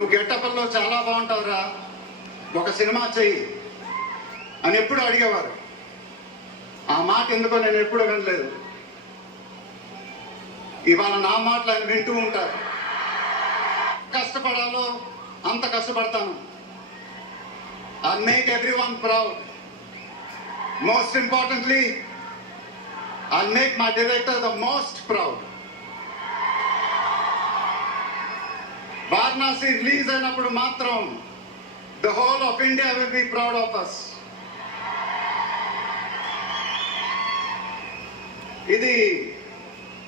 నువ్వు గెటప్లో చాలా బాగుంటావురా. ఒక సినిమా చెయ్యి అని ఎప్పుడు అడిగేవారు. ఆ మాట ఎందుకో నేను ఎప్పుడు వినలేదు. ఇవాళ నా మాటలు ఆయన వింటూ ఉంటారు. కష్టపడాలో అంత కష్టపడతాను. I make every one proud most importantly I make my director the most proud Varanasi release అయినప్పుడు మాత్రం the whole of India will be proud of us ఇది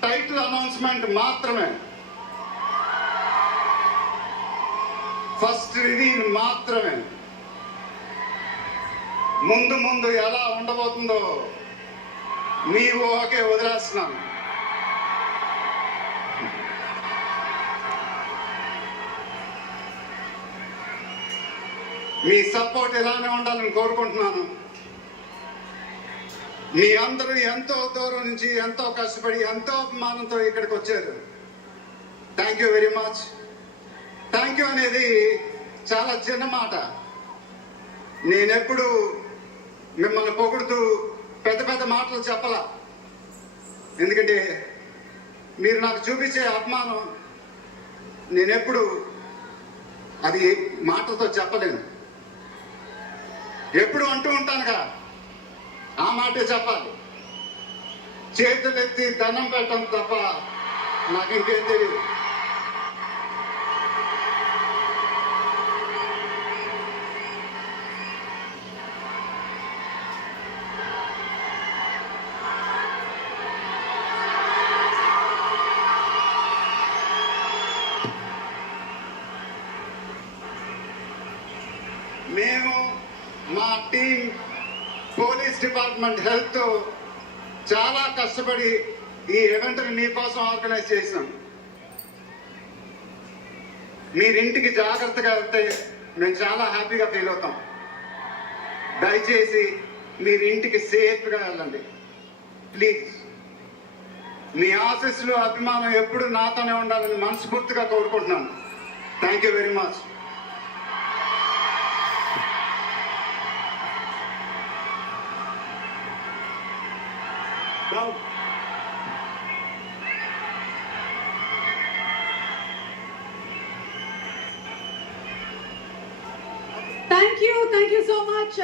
టైటిల్ అనౌన్స్మెంట్ మాత్రమే. ఫస్ట్ రివీల్ మాత్రమే. ముందు ముందు ఎలా ఉండబోతుందో మీ ఊహకే వదిలేస్తున్నాను. మీ సపోర్ట్ ఇలానే ఉండాలని కోరుకుంటున్నాను. మీ అందరూ ఎంతో దూరం నుంచి ఎంతో కష్టపడి ఎంతో అభిమానంతో ఇక్కడికి వచ్చారు. Thank you very much thank you అనేది చాలా చిన్న మాట. నేనెప్పుడు మిమ్మల్ని పొగుడుతూ పెద్ద పెద్ద మాటలు చెప్పలా. ఎందుకంటే మీరు నాకు చూపించే అభిమానం నేనెప్పుడు అది మాటలతో చెప్పలేను. ఎప్పుడు అంటూ ఉంటాను కదా ఆ మాటే చెప్పాలి. చేతులు ఎత్తి దండం పెట్టడం తప్ప నాకు ఇంకేం తెలియదు మేము మా టీం పోలీస్ డిపార్ట్మెంట్ హెల్త్ చాలా కష్టపడి ఈ ఈవెంట్ని మీకోసం ఆర్గనైజ్ చేసాం మీరింటికి జాగ్రత్తగా వెళ్తే మేము చాలా హ్యాపీగా ఫీల్ అవుతాం. దయచేసి మీరు ఇంటికి సేఫ్గా వెళ్ళండి. ప్లీజ్. మీ ఆశీస్సులు అభిమానం ఎప్పుడు నాతోనే ఉండాలని మనస్ఫూర్తిగా కోరుకుంటున్నాను. Thank you very much Thank you, thank you so much.